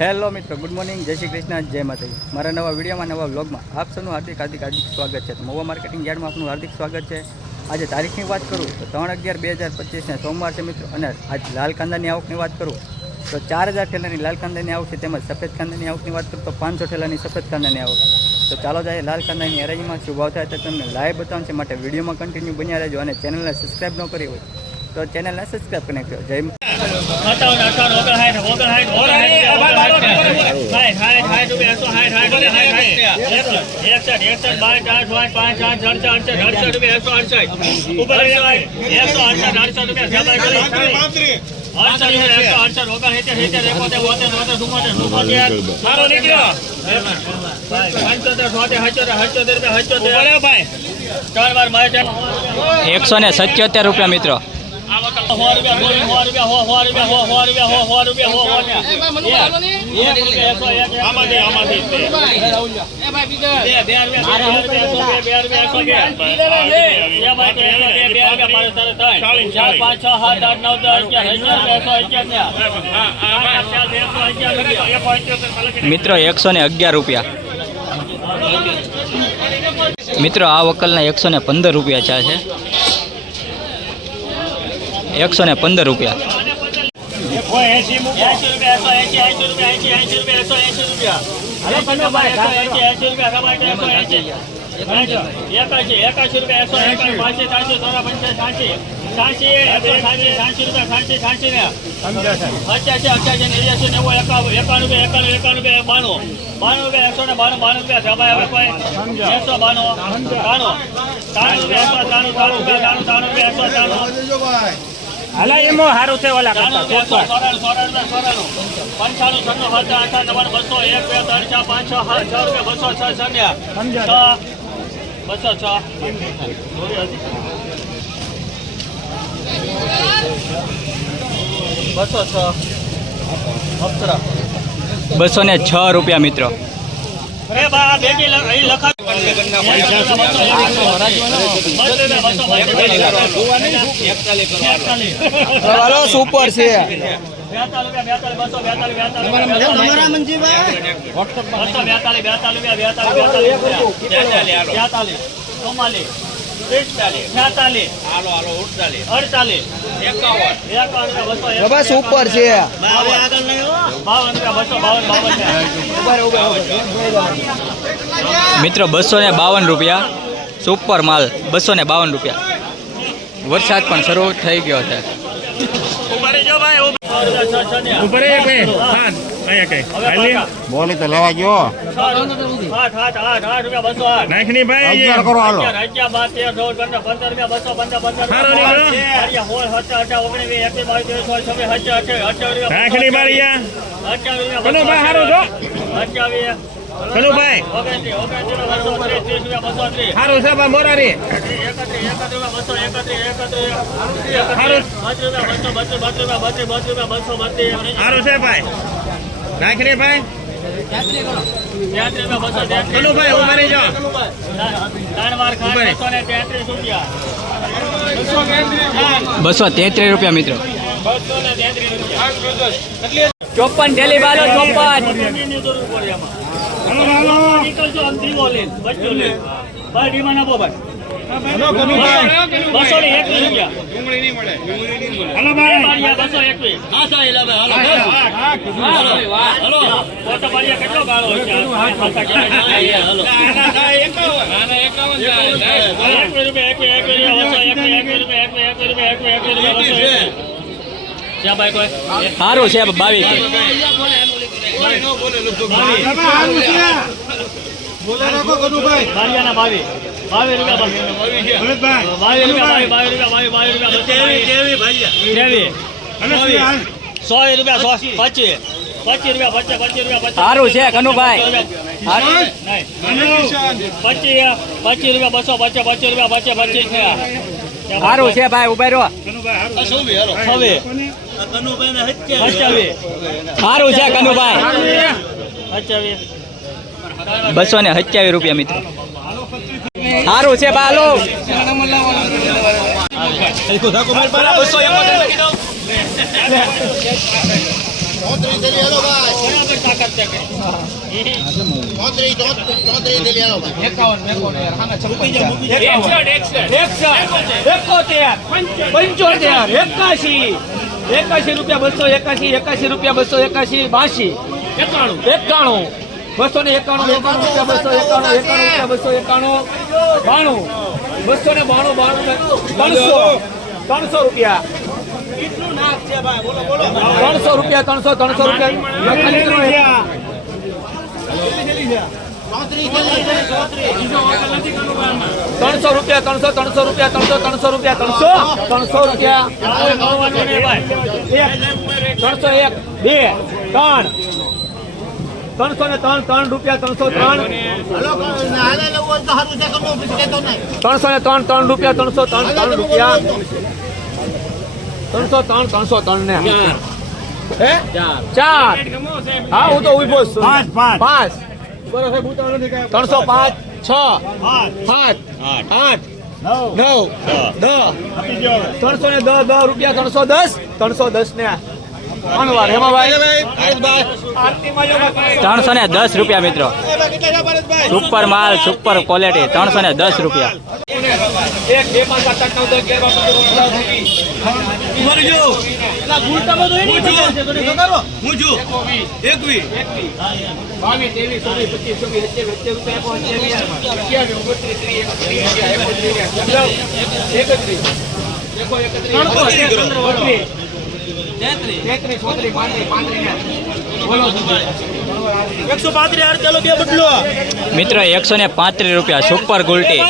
Hello મિત્રો, good morning, જય શ્રી કૃષ્ણ, જય માતાજી। મારા નવા વિડીયોમાં, નવા વ્લોગમાં આપ સૌનું હાર્દિક સ્વાગત છે। તો મહુવા માર્કેટિંગ યાર્ડમાં આપનું હાર્દિક સ્વાગત છે। આજે તારીખની વાત કરું તો 3/11/2025 સોમવાર છે મિત્રો। અને આજ લાલ કાંદાની આવકની વાત કરું તો 4000 ઠેલાની લાલ કાંદાની આવક છે। તેમજ સફેદ કાંદાની આવકની વાત કરું તો 500 ઠેલાની સફેદ કાંદાની આવક। તો ચાલો જાય લાલ કાંદાની હરાજીમાં શું ભાવ થાય તો તમને લાઈવ બતાવવાનું છે, માટે વિડીયોમાં કન્ટિન્યુ બન્યા રહેજો। અને ચેનલને સબસ્ક્રાઈબ ન કરી હોય તો ચેનલને સબસ્ક્રાઈબ કરી નાખજો। જય ₹177 મિત્રો। મિત્રો ₹111 મિત્રો। આ વકલના ₹115 ચા છે। ₹115 હાલા એમો હારું છે ઓલા કરતા 206 મિત્રો। સુપર છે। સુપર છે। મિત્રો ₹252 સુપર માલ। ₹252। વરસાદ પણ શરૂ થઈ ગયો છે। બોલી તો લેવા ગયો નાખની ભાઈ કરો હાલો નાખની મારિયા કનો ભાઈ હારો છો કનો ભાઈ હારો છે બા મોરારી હારો છે ભાઈ નાખની ભાઈ કનો ભાઈ ઉભા રહી જાઓ ₹233 મિત્રો। 54 થેલી બાલો 54 સારું છે। 22 સારું છે કનુભાઈ। સારું છે ભાઈ, ઉભા રહો। સારું છે કનુભાઈ। ₹227 મિત્રો। સારું છે બાલો। એકાશી રૂપિયા 281 81 રૂપિયા 281 82 91 291 રૂપિયા 291 300 રૂપિયા 300 રૂપિયા 300 રૂપિયા 300 રૂપિયા 300 રૂપિયા 300 રૂપિયા 300 રૂપિયા 301 2 3 303 રૂપિયા 303 303 રૂપિયા 303 રૂપિયા 303 ને હે 4 હા હું તો ઉભો છું 5 305 6 7 8 9 10 310 રૂપિયા 310 ને અનવાર હેમાભાઈ 310 રૂપિયા મિત્રો, સુપર માલ, સુપર ક્વોલિટી, 310 રૂપિયા. એક બે પાંચ સાત આઠ નવ દસ અગિયાર બાવીસ ત્રેવીસ ચોવીસ પચીસ છવ્વીસ મિત્રો 135 રૂપિયા સુપર ગુલટી.